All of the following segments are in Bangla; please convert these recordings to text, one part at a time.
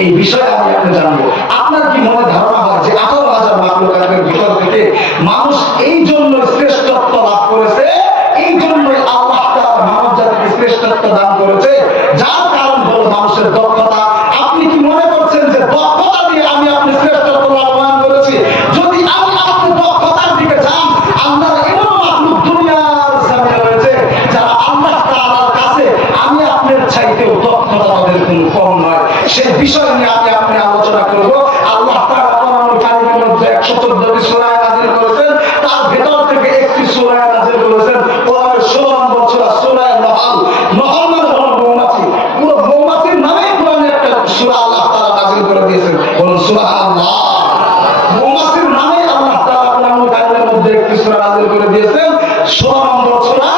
এই বিষয়ে আমি আপনি জানবো। আপনার কি মনে ধারণা হয় যে 18,000 মাখলুকাতের ভিতর থেকে মানুষ এই জন্য শ্রেষ্ঠত্ব লাভ করেছে, এই জন্যই আল্লাহ তাআলা মানব জাতিকে শ্রেষ্ঠত্ব দান করেছে, যার কারণ হলো মানুষের দক্ষতা। আপনি কি মনে করছেন যে দক্ষতা দিয়ে আমি আপনি শ্রেষ্ঠত্ব লাভবান করেছি? যদি আমি আপনি দক্ষতার দিকে যান, আল্লাহর এমন মাখলুক দুনিয়ার সামনে রয়েছে যারা আল্লাহ তাআলার কাছে আমি আপনার চাইতেও দক্ষতা তাদের কোনো কম নয়। সেই বিষয় নিয়ে আমি আপনি আলোচনা করব। আল্লাহ তাআলা কোরআনুল কারীমের মধ্যে 114টি সূরা নাযিল করেছেন, তার ভেতর থেকে একটি সূরা নাযিল করেছেন কোরআনের 16 নম্বর সূরা, সূরা নহল। নহল মানে হলো মৌমাছি। পুরো মৌমাছির নামে কোরআনে একটা সূরা আল্লাহ তাআলা নাযিল করে দিয়েছেন। বলুন সুবহানাল্লাহ। মৌমাছির নামে আল্লাহ তাআলা কোরআনুল কারীমের মধ্যে একটি সূরা নাযিল করে দিয়েছেন, 16 নম্বর সূরা,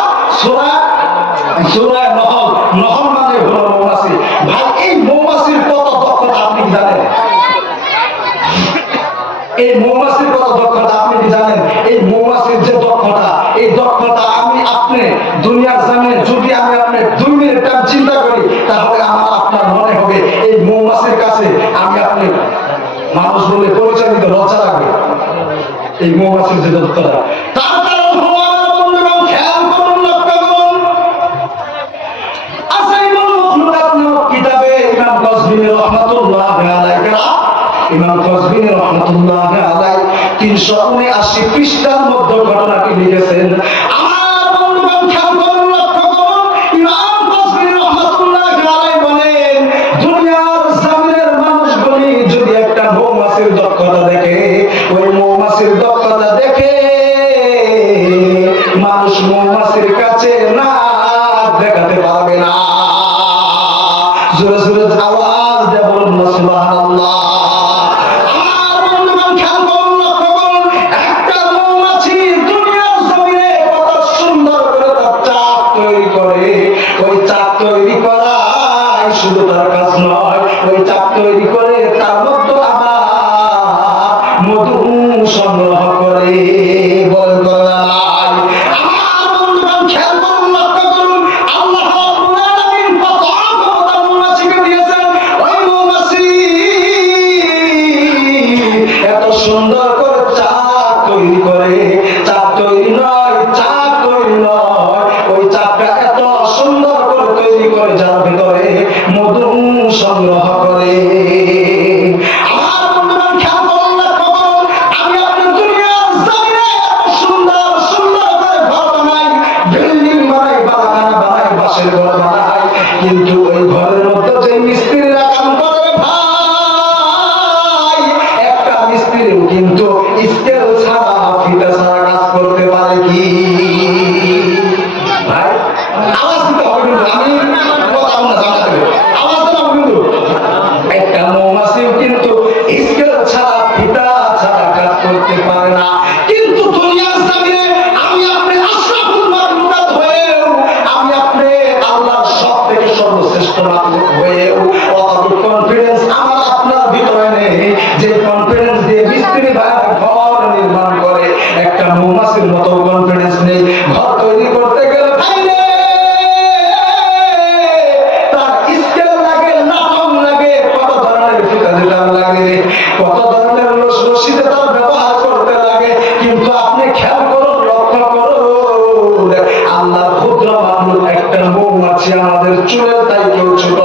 সূরা নহল। নহল মানে হলো মৌমাছি। ভাই, এই মৌমাছির কত দক্ষতা আপনি কি জানেন? এই মৌমাছির কত দক্ষতা আপনি কি জানেন? এই মৌমাছির যে দক্ষতা, এই দক্ষতা আমি আপনি দুনিয়ার জমিনে যদি আমি আপনি 2 মিনিট চিন্তা করি, তাহলে আমার আপনার মনে হবে এই মৌমাছির কাছে আমি আপনি মানুষ বলে পরিচয় দিতে লজ্জা লাগবে। এই মৌমাছির যে দক্ষতা, তার কারণ হলো আমার বন্ধুগণ, খেয়াল করুন, লক্ষ্য করুন। আসাইবুল মাখলুকাত নামক কিতাবে ইমাম কসবিনী রাহমাতুল্লাহ আলাইহি, ইমাম কসবিনী রাহমাতুল্লাহ আলাইহি 379 পৃষ্ঠার মধ্যে ঘটনাটি লিখেছেন। আমার বন্ধুগণ খেয়াল করুন, লক্ষ্য করুন। ইমাম কসবিনী রাহমাতুল্লাহ আলাইহি বলেন, দুনিয়ার জমিনের মানুষগুলি যদি একটা মৌমাছির দক্ষতা দেখে, ওই মৌমাছির দক্ষতা দেখে মানুষ মৌমাছির কাছে না দেখাতে পারবে না। জোরে জোরে আওয়াজ দিয়ে বলুন না সুবহানাল্লাহ। আমার বন্ধুগণ খেয়াল করুন, লক্ষ্য করুন। একটা মৌমাছি দুনিয়ার জমিনে কত সুন্দর করে তার চাক তৈরি করে। ওই চাক তৈরি করাই শুধু তার কাজ নয়, ওই চাক তৈরি করে তার মধ্যে আবার মধু সংগ্রহ করে। বল নাই। আমার বন্ধুগণ খেয়াল করুন, লক্ষ্য করুন। আল্লাহ রাব্বুল আলামিন কত ক্ষমতা মৌমাছিকে দিয়েছেন। ওই মৌমাছি এত সুন্দর করে চাক তৈরি করে। চাক তৈরি নয়, চাক তৈরি নয়, ওই চাকটা এত সুন্দর করে তৈরি করে যার ভিতরে মধু সংগ্রহ করে। আমার বন্ধুগণ খেয়াল করুন, লক্ষ্য করুন। আমি আপনি দুনিয়ার জমিনে এত সুন্দর সুন্দর করে ঘর বানাই, বিল্ডিং বানাই, বাগান বানাই, বাঁশের ঘর বানাই, কিন্তু ওই ঘরের মধ্যে যে মিস্ত্রিরা কাম করে ভাই, একটা মিস্ত্রিও কিন্তু স্কেল ছাড়া, ফিতা ছাড়া কাজ করতে পারে কি ভাই? আওয়াজ দিতে হবে কিন্তু, আমি কথা না জানাতে হবে, আওয়াজ দিতে হবে কিন্তু। একটা মৌমাছি কিন্তু স্কেল ছাড়া, ফিতা ছাড়া কাজ করতে পারে না। কিন্তু দুনিয়ার জমিনে আমি আপনি আশরাফুল মাখলুকাত হয়েও, আমি আপনি আল্লাহর সবথেকে সর্বশ্রেষ্ঠ মাখলুক হয়েও অতটুকু কনফিডেন্স আমার আপনার ভিতরে নেই যে কনফিডেন্স দিয়ে মিস্ত্রি ভাইরা ঘর নির্মাণ করে। একটা মৌমাছির মতো কনফিডেন্স নেই। ঘর তৈরি করতে গেলে ভাইরে তার স্কেল লাগে, নাটন লাগে, কত ধরনের ফিতা দিতাম লাগে, কত ধরনের রশিদে তার ব্যবহার করতে লাগে। কিন্তু আপনি খেয়াল করুন, লক্ষ্য করুন, আল্লাহর ক্ষুদ্র মাখলুক একটা মৌমাছি আমাদের চুলের চাইতেও ছোট,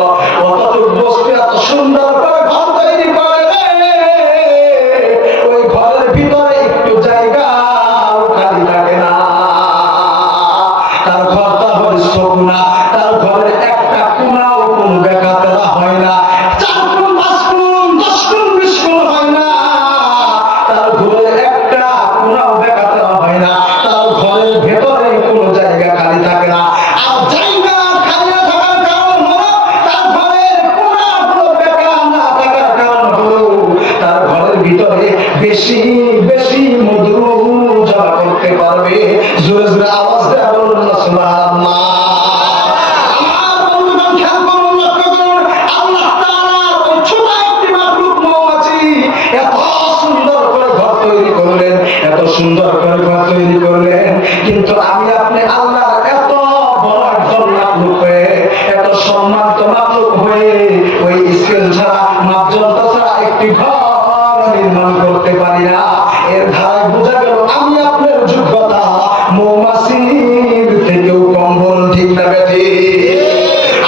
অতটুকু বস্তু এত সুন্দর করে ঘর তৈরি করে। ওই ঘরের ভিতরে একটু জায়গা খালি থাকে না। তার ঘরটা হয় সগুনা, তার ঘরের একটা কোনাও কোন বেকাতেরা হয় না। 4 গুণ 5 গুণ 10 গুণ 20 গুণ হয় না। তার ঘরের একটা কোনাও বেকাতেরা হয় না। তার ঘরের ভেতরে কোনো জায়গা খালি থাকে না। আর জায়গা খালি না থাকার কারণ হলো তার ঘরের কোনাগুলো বেকা না থাকার কারণ হলো তার ঘরের ভিতরে বেশি বেশি মধু জমা করতে পারবে। জোরে জোরে আওয়াজ দেয়া বলুন না সুবহানাল্লাহ। আমার বন্ধুগণ খেয়াল করুন, লক্ষ্য করুন। আল্লাহ তাআলা ওই ছোট একটি মাখলুক মৌমাছি এত সুন্দর করে ঘর তৈরি করলেন, এত সুন্দর করে ঘর তৈরি করলেন, কিন্তু আমি আপনি আল্লাহর এত বড় একজন মাখলুক হয়ে, এত সম্মানিত মাখলুক হয়ে ওই স্কেল ছাড়া, মাপ যন্ত্র ছাড়া একটি ঘর নির্মাণ করতে পারি না। এর ধারায় বোঝা গেল আমি আপনার যোগ্যতা মৌমাছির থেকেও কম। বলুন ঠিক না বেঠিক?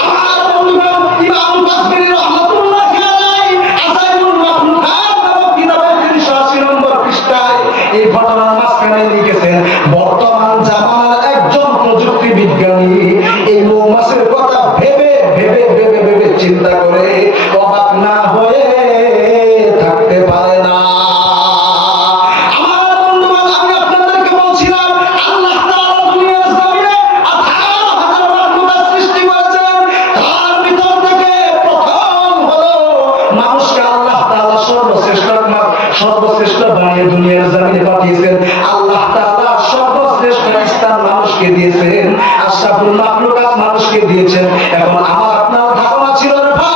আমার বন্ধুগণ, ইমাম কাসমিরি রাহমাতুল্লাহি আলাইহি আসাইবুল মাখলুকাত নামক কিতাবের 380 নম্বর পৃষ্ঠায় এই ঘটনার মাঝখানে লিখেছেন, বর্তমান জামানার একজন প্রযুক্তি বিজ্ঞানী এই মৌমাছির কথা ভেবে ভেবে ভেবে ভেবে চিন্তা করে অবাক না হয়ে থাকতে পারে না। আমার বন্ধুগণ, আমি আপনাদেরকে বলছিলাম আল্লাহ তাআলা দুনিয়ার জমিনে 18,000 মাখলুকাত সৃষ্টি করেছেন। তার ভিতর থেকে প্রথম হলো মানুষকে আল্লাহ তাআলা সর্বশ্রেষ্ঠ বানিয়ে দুনিয়ার জমিনে পাঠিয়েছেন। আল্লাহ তাআলা সর্বশ্রেষ্ঠ স্থান মানুষকে দিয়েছেন, আশরাফুল মাখলুকাত মানুষকে দিয়েছেন। এখন আমার আপনার ধারণা ছিল না ভাই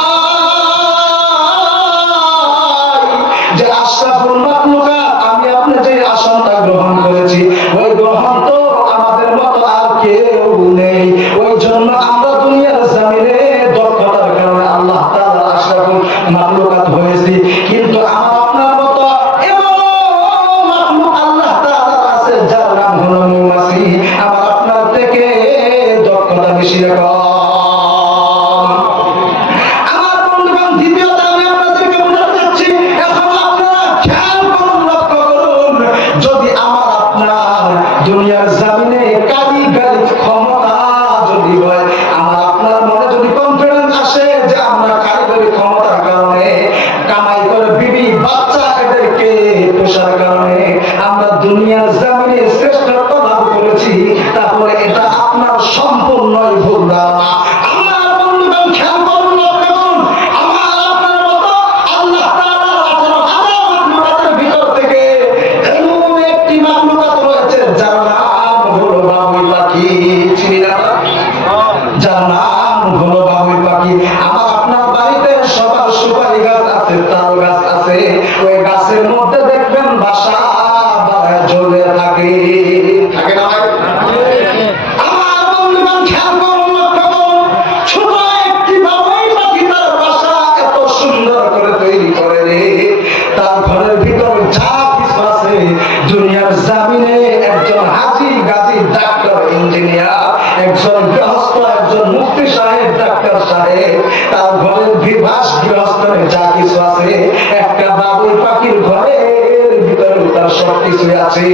যে আশরাফুল মাখলুকাত আমি আপনি যে আসনটা গ্রহণ করেছি ওই গ্রহণ তো আমাদের মতো আর কেউ নেই। ওই জন্য আমরা দুনিয়ার জমিনে দক্ষতার কারণে আল্লাহ তাআলা আশরাফুল মাখলুকাত হয়েছি। কিন্তু আমার আপনার মতো এমন মাখলুক আল্লাহ তাআলা আছে যার নাম হলো মৌমাছি। আমার আপনার থেকে দক্ষতা বেশি কম। আমার বন্ধুগণ, দ্বিতীয়ত আমি আপনাদেরকে বোঝাতে চাচ্ছি, এখন আপনারা খেয়াল করুন, লক্ষ্য করুন, যদি আমার আপনার দুনিয়ার জমিনে কারিগরি ক্ষমতা যদি হয়, আমার আপনার মনে যদি কনফিডেন্স আসে যে আমরা কারিগরি ক্ষমতার কারণে কামাই করে বিবি বাচ্চা এদেরকে পোষার কারণে আমরা দুনিয়ার জমিনে শ্রেষ্ঠত্ব লাভ করেছি, তাহলে এটা আপনার সম্পূর্ণই ভুল ধারণা। আমার বন্ধুগণ, খেয়াল করুন, লক্ষ্য করুন, আমার আপনার মতো আল্লাহ তাআলার 18,000 মাখলুকাতের ভিতর থেকে এমন একটি মাখলুকাত রয়েছে যার নাম হলো বাবুই পাখি। চিনি না? যার নাম হলো বাবুই পাখি। আমার আপনার বাড়িতে সবার সুপারি গাছ আছে, তাল গাছ আছে, ওই গাছের মধ্যে দেখবেন বাসা বাঁধা ঝুলে থাকে, থাকে না ভাই? আমার বন্ধুগণ, খেয়াল করুন, লক্ষ্য করুন, ছোট একটি বাবুই পাখি তার বাসা এত সুন্দর করে তৈরি করে রে, তার ঘরের ভিতর যা কিছু আছে দুনিয়ার জমিনে একজন হাজি গাজী ডাক্তার ইঞ্জিনিয়ার, একজন গৃহস্থ, একজন মুফতি সাহেব, ডাক্তার সাহেব, তার ঘরের বিভাস গৃহস্থরে যা কিছু আছে একটা বাবুই পাখির ঘরের ভিতরে তার সব কিছু আছে।